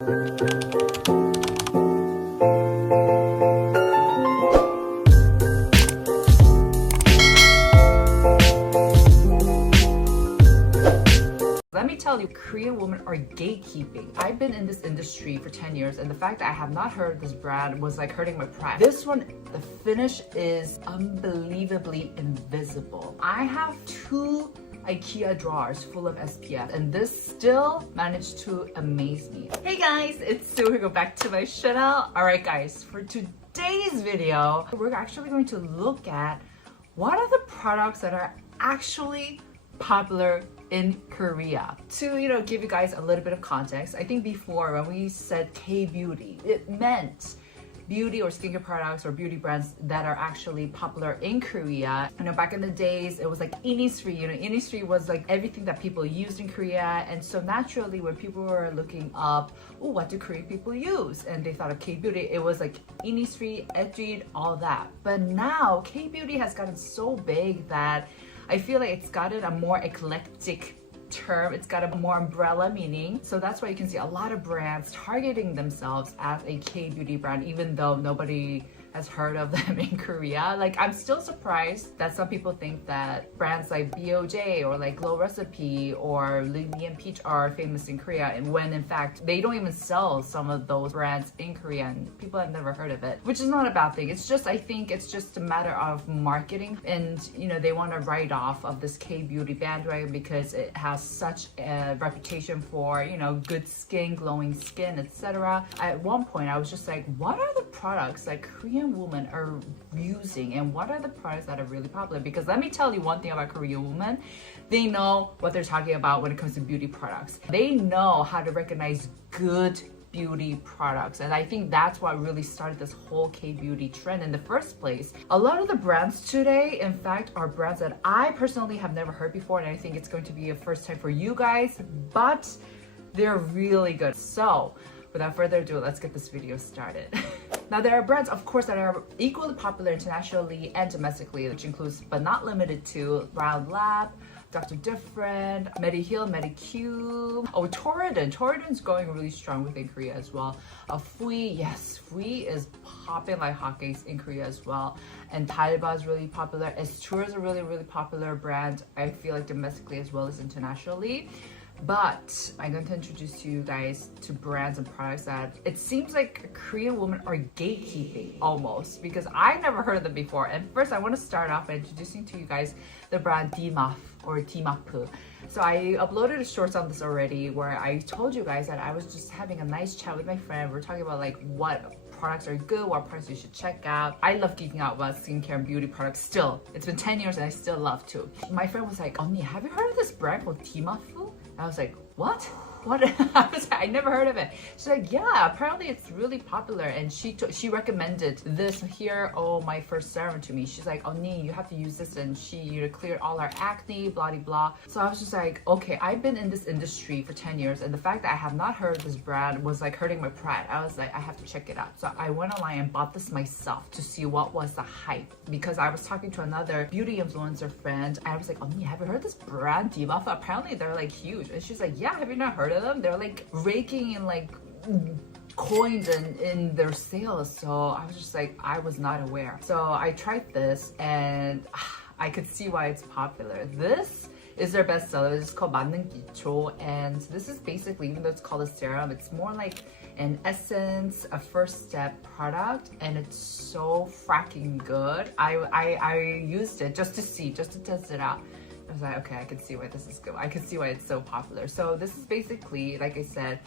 Let me tell you, Korean women are gatekeeping. I've been in this industry for 10 years and the fact that I have not heard of this brand was like hurting my pride. This one, the finish is unbelievably invisible. I have 2 IKEA drawers full of SPF and this still managed to amaze me. Hey guys, it's Sue. Welcome back to my channel. Alright guys, for today's video, we're actually going to look at what are the products that are actually popular in Korea. To give you guys a little bit of context, I think before when we said K-beauty, it meant beauty or skincare products or beauty brands that are actually popular in Korea. Back in the days, it was like Innisfree. Innisfree was like everything that people used in Korea, and so naturally when people were looking up, oh, what do Korean people use? And they thought of K-beauty, it was like Innisfree, Edged, all that. But now K-beauty has gotten so big that I feel like it's gotten a more eclectic term. It's got a more umbrella meaning. So that's why you can see a lot of brands targeting themselves as a K-beauty brand, even though nobody has heard of them in Korea. Like, I'm still surprised that some people think that brands like BOJ or like Glow Recipe or Lily and Peach are famous in Korea, and when in fact they don't even sell some of those brands in Korea and people have never heard of it, which is not a bad thing. It's just, I think it's just a matter of marketing, and they want to write off of this K-beauty bandwagon because it has such a reputation for good skin, glowing skin, etc. At one point I was just like, what are the products that Korean women are using and what are the products that are really popular? Because let me tell you one thing about Korean women, they know what they're talking about when it comes to beauty products. They know how to recognize good beauty products, and I think that's what really started this whole K-beauty trend in the first place. A lot of the brands today, in fact, are brands that I personally have never heard before, and I think it's going to be a first time for you guys, but they're really good. So without further ado, let's get this video started. Now, there are brands, of course, that are equally popular internationally and domestically, which includes, but not limited to, Round Lab, Dr. Different, Mediheal, Medicube. Oh, Torridon. Torridon's going really strong within Korea as well. Fui, yes, Fui is popping like hotcakes in Korea as well. And Talba is really popular. Esture is a really, really popular brand, I feel like domestically as well as internationally. But I'm going to introduce you guys to brands and products that it seems like Korean women are gatekeeping almost, because I never heard of them before. And first, I want to start off by introducing to you guys the brand Dimaf or Dimap. So I uploaded a shorts on this already where I told you guys that I was just having a nice chat with my friend. We're talking about like what products are good, what products you should check out. I love geeking out about skincare and beauty products still. It's been 10 years and I still love to. My friend was like, 언니, have you heard of this brand called Dimap? I was like, what? I never heard of it. She's like, yeah, apparently it's really popular, and she recommended this here, oh, my first serum to me. She's like, 언니, you have to use this, and she cleared all our acne, blah blah blah. So I was just like, okay, I've been in this industry for 10 years and the fact that I have not heard of this brand was like hurting my pride. I was like, I have to check it out. So I went online and bought this myself to see what was the hype, because I was talking to another beauty influencer friend. I was like, 언니, have you heard of this brand Dimap? Apparently they're like huge. And she's like, yeah, have you not heard of them? They're like raking in like coins in their sales. So I was just like, I was not aware. So I tried this and I could see why it's popular. This is their bestseller. It's called 맞는 기초, and this is basically, even though it's called a serum, it's more like an essence, a first step product, and it's so fracking good. I used it just to test it out. I was like, okay, I can see why this is good. I can see why it's so popular. So this is basically, like I said,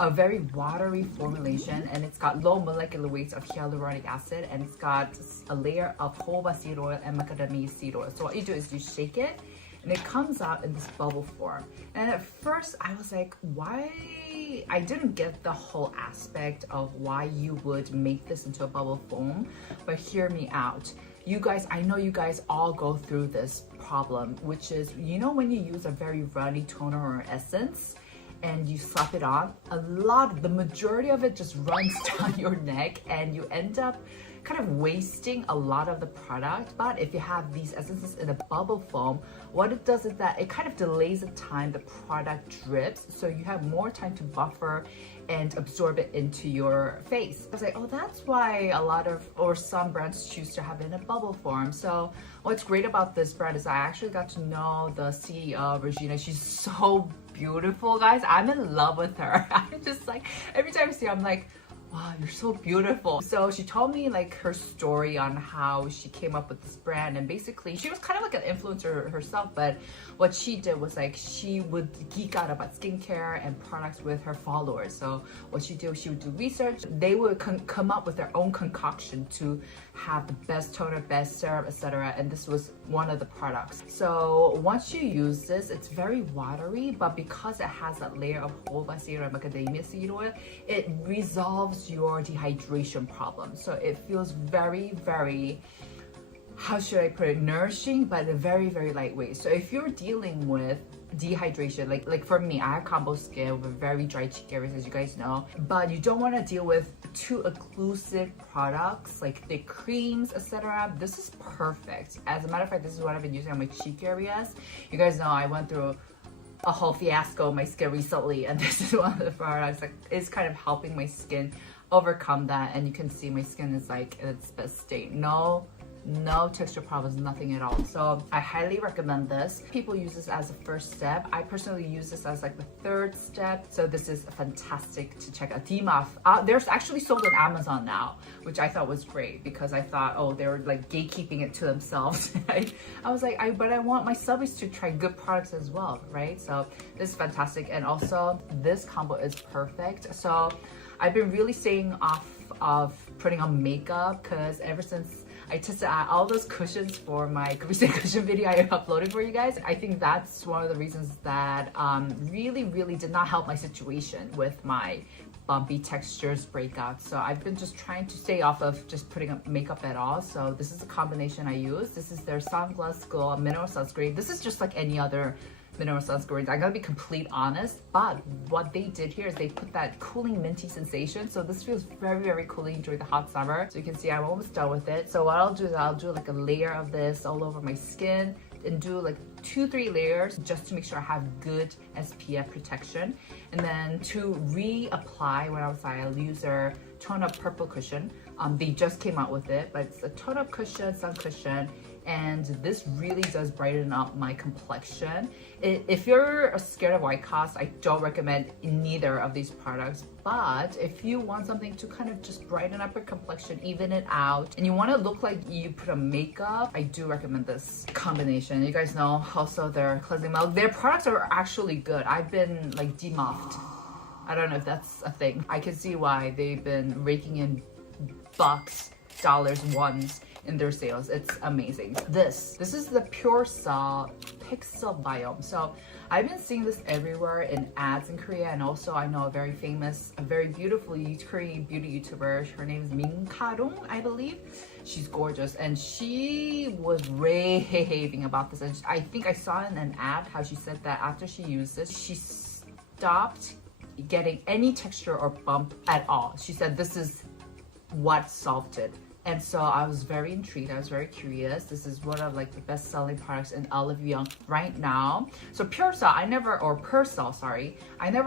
a very watery formulation, and it's got low molecular weights of hyaluronic acid, and it's got a layer of jojoba seed oil and macadamia seed oil. So what you do is you shake it, and it comes out in this bubble form. And at first I was like, why? I didn't get the whole aspect of why you would make this into a bubble foam, but hear me out. You guys, I know you guys all go through this problem, which is, when you use a very runny toner or essence and you slap it on, the majority of it just runs down your neck, and you end up kind of wasting a lot of the product. But if you have these essences in a bubble foam, what it does is that it kind of delays the time the product drips, so you have more time to buffer and absorb it into your face. I was like, oh, that's why a lot of, or some brands choose to have it in a bubble form. So what's great about this brand is I actually got to know the CEO, Regina. She's so beautiful, guys. I'm in love with her. I'm just like, every time I see her, I'm like, wow, you're so beautiful. So she told me like her story on how she came up with this brand, and basically she was kind of like an influencer herself, but what she did was like she would geek out about skincare and products with her followers. So what she did was she would do research. They would come up with their own concoction to have the best toner, best serum, etc. And this was one of the products. So once you use this, it's very watery, but because it has that layer of jojoba seed or macadamia seed oil, it resolves your dehydration problem. So it feels very, very, how should I put it, nourishing, but very, very lightweight. So if you're dealing with dehydration, like for me, I have combo skin with very dry cheek areas, as you guys know, but you don't want to deal with too occlusive products like thick creams, etc. This is perfect. As a matter of fact, this is what I've been using on my cheek areas. You guys know I went through a whole fiasco of my skin recently, and this is one of the products that is kind of helping my skin overcome that. And you can see my skin is like in its best state. No texture problems, nothing at all. So I highly recommend this. People use this as a first step. I personally use this as like the third step. So this is fantastic to check out. DMAF, there's actually sold on Amazon now, which I thought was great because I thought, oh, they were like gatekeeping it to themselves. I was like, but I want my subbies to try good products as well, right? So this is fantastic. And also this combo is perfect. So I've been really staying off of putting on makeup because ever since I tested out all those cushions for my recent cushion video I uploaded for you guys, I think that's one of the reasons that really did not help my situation with my bumpy textures breakouts. So I've been just trying to stay off of just putting up makeup at all. So this is a combination I use. This is their Sunglass Glow mineral sunscreen. This is just like any other mineral sunscreens. I gotta be complete honest, but what they did here is they put that cooling minty sensation. So this feels very cooling during the hot summer. So you can see I'm almost done with it. So what I'll do is I'll do like a layer of this all over my skin and do like 2-3 layers just to make sure I have good SPF protection. And then to reapply when outside, I'll use their Tone Up Purple Cushion. They just came out with it, but it's a tone up cushion, sun cushion, and this really does brighten up my complexion. If you're scared of white cast, I don't recommend neither of these products. But if you want something to kind of just brighten up your complexion, even it out, and you want to look like you put on makeup, I do recommend this combination. You guys know also their cleansing milk. Their products are actually good. I've been like demuffed. I don't know if that's a thing. I can see why they've been raking in bucks, dollars, ones in their sales. It's amazing. This is the Pure Cell Pixel Biome. So I've been seeing this everywhere in ads in Korea, and also I know a very famous, a very beautiful Korean beauty YouTuber. Her name is Min Karung, I believe. She's gorgeous, and she was raving about this. And I think I saw in an ad how she said that after she used this, she stopped getting any texture or bump at all. She said this is what solved it. And so I was very intrigued. I was very curious. This is one of like the best selling products in Olive Young right now. So Purcell, I never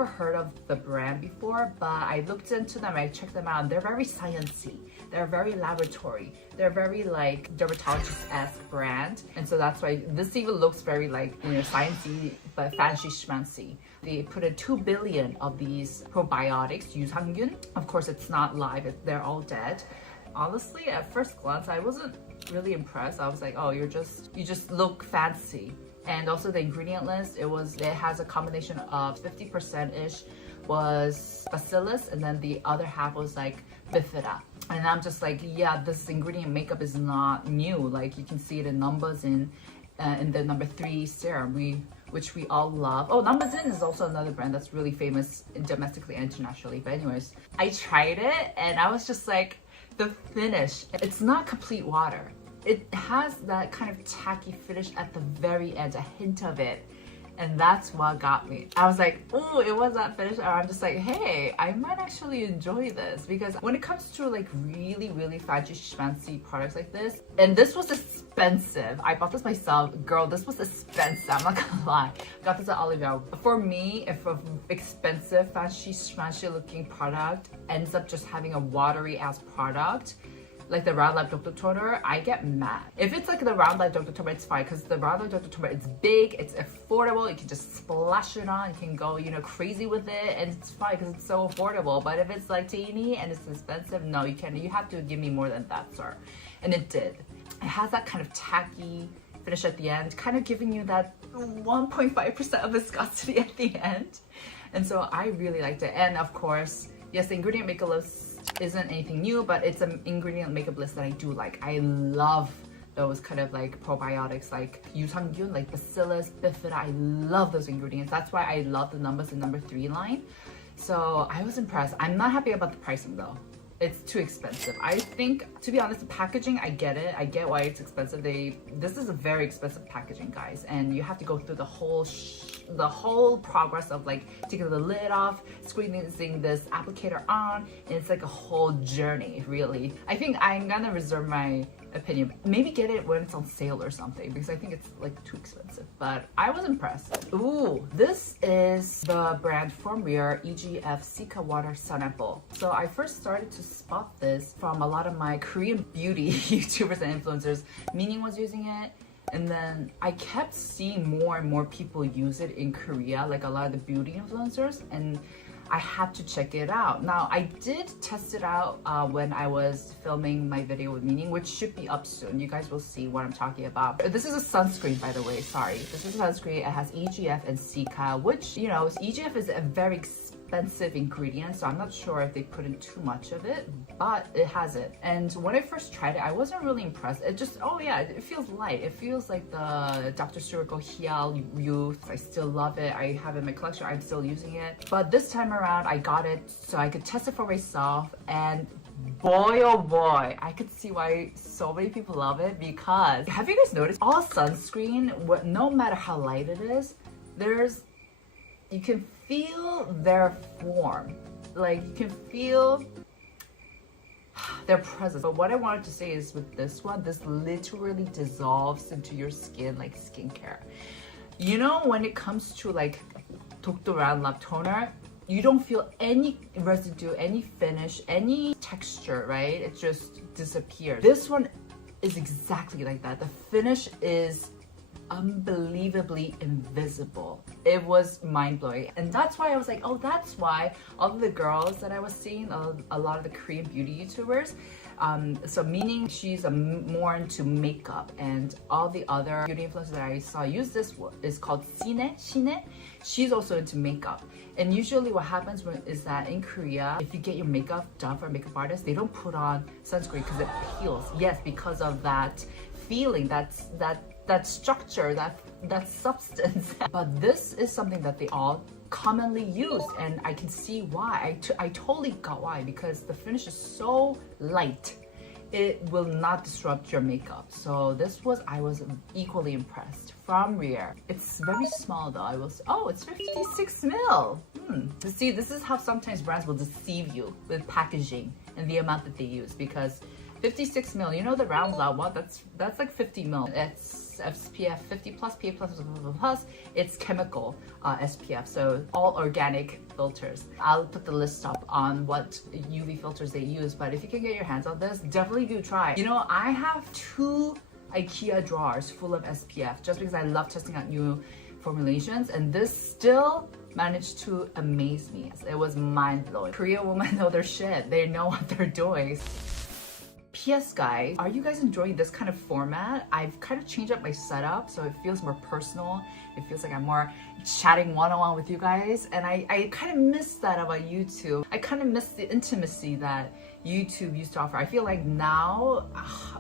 heard of the brand before, but I looked into them, I checked them out, and they're very sciencey. They're very laboratory. They're very like dermatologist-esque brand. And so that's why this even looks very like, you know, sciencey, but fancy schmancy. They put in 2 billion of these probiotics, 유산균. Of course, it's not live, they're all dead. Honestly, at first glance, I wasn't really impressed. I was like, oh, you just look fancy. And also the ingredient list, it has a combination of 50%-ish was bacillus, and then the other half was like bifida. And I'm just like, yeah, this ingredient makeup is not new. Like you can see it in numbers in the number 3 serum, which we all love. Oh, Numbers-In is also another brand that's really famous domestically and internationally. But anyways, I tried it and I was just like, the finish, it's not complete water. It has that kind of tacky finish at the very end, a hint of it. And that's what got me. I was like, oh, it was that finished. And I'm just like, hey, I might actually enjoy this. Because when it comes to like really, really fancy products like this, and this was expensive. I bought this myself. Girl, this was expensive. I'm not gonna lie. I got this at Olivia. For me, if an expensive, fancy looking product ends up just having a watery ass product, like the Round Life Dr. Toner, I get mad. If it's like the Round Life Dr. Toner, it's fine because the Round Life Dr. Toner, it's big, it's affordable, you can just splash it on, you can go, you know, crazy with it, and it's fine because it's so affordable. But if it's like teeny and it's expensive, no, you can't. You have to give me more than that, sir. And it did. It has that kind of tacky finish at the end, kind of giving you that 1.5% of viscosity at the end. And so I really liked it. And of course, yes, the ingredient makeup list isn't anything new, but it's an ingredient makeup list that I do like. I love those kind of like probiotics like 유산균, like bacillus, bifida. I love those ingredients. That's why I love the numbers in number 3 line. So I was impressed. I'm not happy about the pricing though. It's too expensive. I think, to be honest, the packaging, I get it. I get why it's expensive. This is a very expensive packaging, guys, and you have to go through the whole progress of like taking the lid off, squeezing this applicator on, and it's like a whole journey, really. I think I'm gonna reserve my opinion. Maybe get it when it's on sale or something because I think it's like too expensive, but I was impressed. Ooh, this is the brand from Rear EGF Sika Water Sun Apple. So I first started to spot this from a lot of my Korean beauty YouTubers and influencers. Meaning was using it, and then I kept seeing more and more people use it in Korea, like a lot of the beauty influencers, and I had to check it out. Now, I did test it out when I was filming my video with Meaning, which should be up soon. You guys will see what I'm talking about. This is a sunscreen, by the way, sorry. This is a sunscreen. It has EGF and Sika, which, you know, EGF is a very expensive ingredient, so I'm not sure if they put in too much of it, but it has it. And when I first tried it, I wasn't really impressed. It just, oh yeah, it feels light. It feels like the Dr. Stewart Go Heal Youth. I still love it. I have it in my collection. I'm still using it. But this time around, I got it so I could test it for myself, and boy oh boy, I could see why so many people love it. Because have you guys noticed all sunscreen, no matter how light it is, you can feel their form, like you can feel their presence. But what I wanted to say is with this one, this literally dissolves into your skin like skincare. You know, when it comes to like Dr. Round Lab Toner, you don't feel any residue, any finish, any texture, right? It just disappears. This one is exactly like that. The finish is unbelievably invisible. It was mind-blowing, and that's why I was like, oh, that's why all of the girls that I was seeing, a lot of the Korean beauty YouTubers, so Meaning, she's more into makeup, and all the other beauty influencers that I saw use this is called Shine. She's also into makeup. And usually what happens is that in Korea, if you get your makeup done for a makeup artist, they don't put on sunscreen because it peels. Yes, because of that feeling, that structure, that substance. But this is something that they all commonly use, and I can see why. I totally got why, because the finish is so light. It will not disrupt your makeup. So I was equally impressed from Rear. It's very small though, I will say. Oh, it's 56 ml. See, this is how sometimes brands will deceive you with packaging and the amount that they use, because 56 ml, you know the Round Lab one, that's like 50 ml. It's SPF 50 plus, PA plus, plus. It's chemical SPF, so all organic filters. I'll put the list up on what UV filters they use, but if you can get your hands on this, definitely do try. You know, I have 2 IKEA drawers full of SPF just because I love testing out new formulations, and this still managed to amaze me. It was mind-blowing. Korean women know their shit. They know what they're doing. P.S. guys, are you guys enjoying this kind of format? I've kind of changed up my setup so it feels more personal. It feels like I'm more chatting one-on-one with you guys, and I kind of miss that about YouTube. I kind of miss the intimacy that YouTube used to offer. I feel like now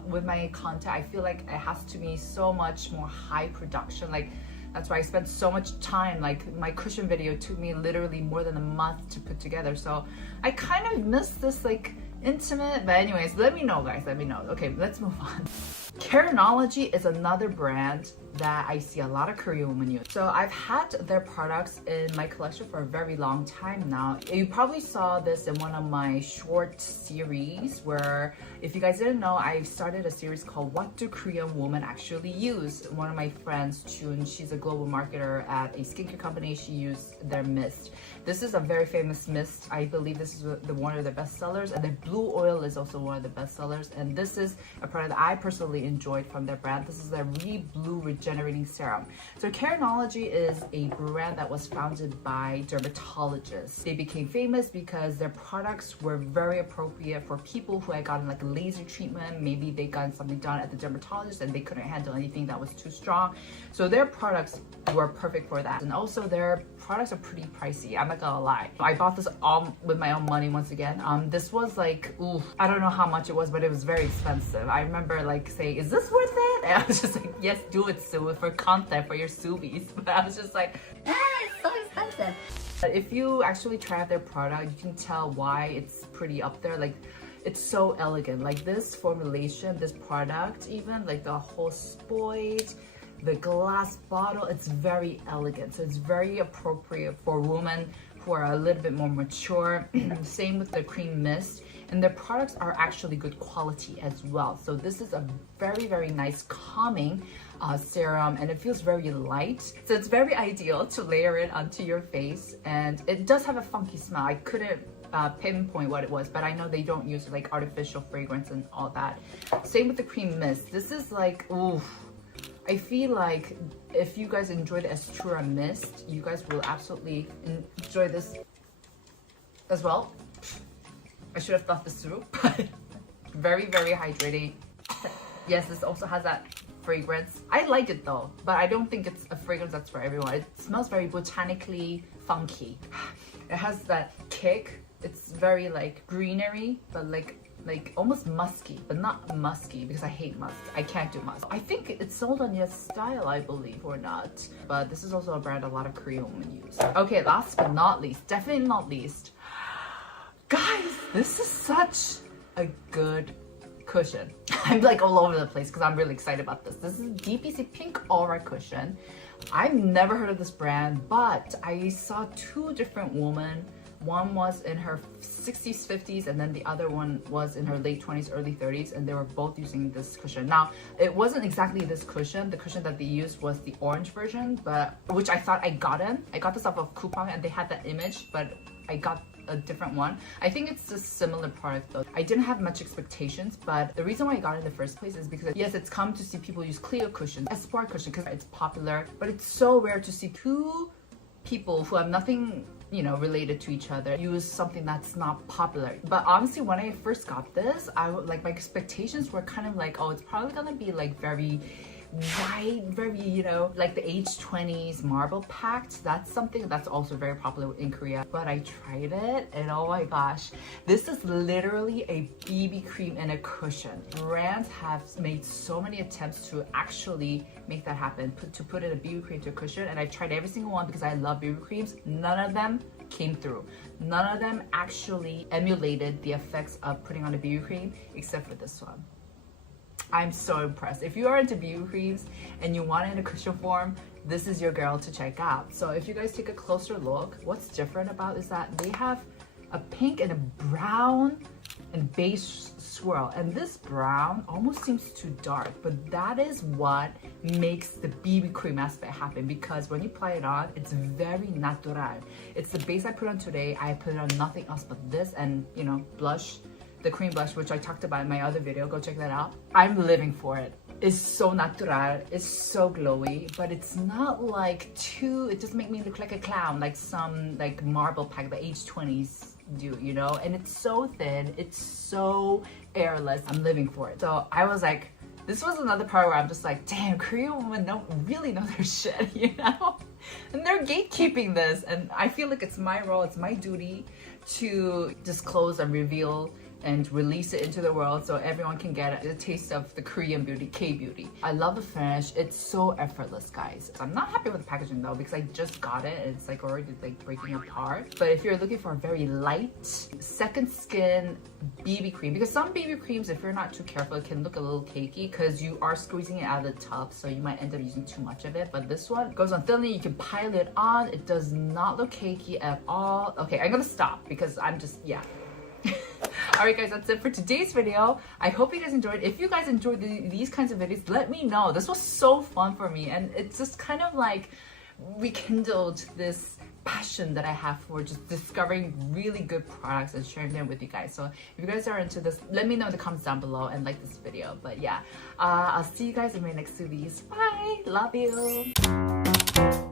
with my content, I feel like it has to be so much more high production. Like, that's why I spent so much time. Like, my cushion video took me literally more than a month to put together. So I kind of miss this like intimate. But anyways, let me know, guys, let me know. Okay, let's move on. Carenology is another brand that I see a lot of Korean women use. So I've had their products in my collection for a very long time now. You probably saw this in one of my short series where, if you guys didn't know, I started a series called What Do Korean Women Actually Use? One of my friends, Chun, she's a global marketer at a skincare company. She used their mist. This is a very famous mist. I believe this is one of the best sellers, and their blue oil is also one of the best sellers. And this is a product that I personally enjoyed from their brand. This is a Blue Regenerating Serum. So Carenology is a brand that was founded by dermatologists. They became famous because their products were very appropriate for people who had gotten like a laser treatment. Maybe they got something done at the dermatologist and they couldn't handle anything that was too strong. So their products were perfect for that. And also their products are pretty pricey. I'm not gonna lie. I bought this all with my own money once again. This was like, ooh, I don't know how much it was, but it was very expensive. I remember like saying, is this worth it? And I was just like, yes, do it, Sue, for content for your Subies. But I was just like, it's so expensive. But if you actually try out their product, you can tell why it's pretty up there. Like, it's so elegant. Like this formulation, this product, even like the whole spoit, the glass bottle, it's very elegant. So it's very appropriate for women who are a little bit more mature. Same with the cream mist. And their products are actually good quality as well. So this is a very, very nice calming serum, and it feels very light. So it's very ideal to layer it onto your face. And it does have a funky smell. I couldn't pinpoint what it was, but I know they don't use like artificial fragrance and all that. Same with the cream mist. This is like, ooh, I feel like if you guys enjoy the Estura mist, you guys will absolutely enjoy this as well. I should have thought this through, but very, very hydrating. Yes, this also has that fragrance. I like it though, but I don't think it's a fragrance that's for everyone. It smells very botanically funky. It has that kick. It's very like greenery, but like almost musky, but not musky because I hate musk. I can't do musk. I think it's sold on Yes Style, I believe, or not. But this is also a brand a lot of Korean women use. Okay, last but not least, definitely not least, guys, this is such a good cushion. I'm like all over the place because I'm really excited about this. This is DPC Pink Aura Cushion. I've never heard of this brand, but I saw two different women. One was in her 60s, 50s, and then the other one was in her late 20s, early 30s, and they were both using this cushion. Now, it wasn't exactly this cushion. The cushion that they used was the orange version, but which I thought I got in. I got this off of Coupon, and they had that image, but I got a different one. I think it's a similar product though. I didn't have much expectations, but the reason why I got it in the first place is because yes, it's come to see people use clear cushions, a sport cushion, because it's popular, but it's so rare to see two people who have nothing, you know, related to each other use something that's not popular. But honestly, when I first got this, like my expectations were kind of like, oh, it's probably gonna be like very white, very, you know, like the age 20s marble packed. That's something that's also very popular in Korea. But I tried it and oh my gosh, this is literally a BB cream in a cushion. Brands have made so many attempts to actually make that happen, to put in a BB cream to a cushion, and I tried every single one because I love BB creams. None of them came through. None of them actually emulated the effects of putting on a BB cream except for this one. I'm so impressed. If you are into BB creams and you want it in a cushion form, this is your girl to check out. So if you guys take a closer look, what's different about is that they have a pink and a brown and beige swirl, and this brown almost seems too dark, but that is what makes the BB cream aspect happen, because when you apply it on, it's very natural. It's the base I put on today. I put on nothing else but this and, you know, blush, the cream blush, which I talked about in my other video. Go check that out. I'm living for it. It's so natural, it's so glowy, but it's not like too, it doesn't make me look like a clown like some like marble pack the age 20s do, you know? And it's so thin, it's so airless. I'm living for it. So I was like, this was another part where I'm just like, damn, Korean women don't really know their shit, you know? And they're gatekeeping this, and I feel like it's my role, it's my duty to disclose and reveal and release it into the world so everyone can get a taste of the Korean beauty, K-beauty. I love the finish. It's so effortless, guys. I'm not happy with the packaging though because I just got it and it's like already like breaking apart. But if you're looking for a very light second skin BB cream, because some BB creams, if you're not too careful, it can look a little cakey because you are squeezing it out of the tub, so you might end up using too much of it. But this one goes on thinly. You can pile it on. It does not look cakey at all. Okay, I'm gonna stop because I'm just, yeah. Alright guys, that's it for today's video. I hope you guys enjoyed. If you guys enjoyed these kinds of videos, let me know. This was so fun for me, and it's just kind of like rekindled this passion that I have for just discovering really good products and sharing them with you guys. So if you guys are into this, let me know in the comments down below and like this video. But yeah, I'll see you guys in my next videos. Bye! Love you!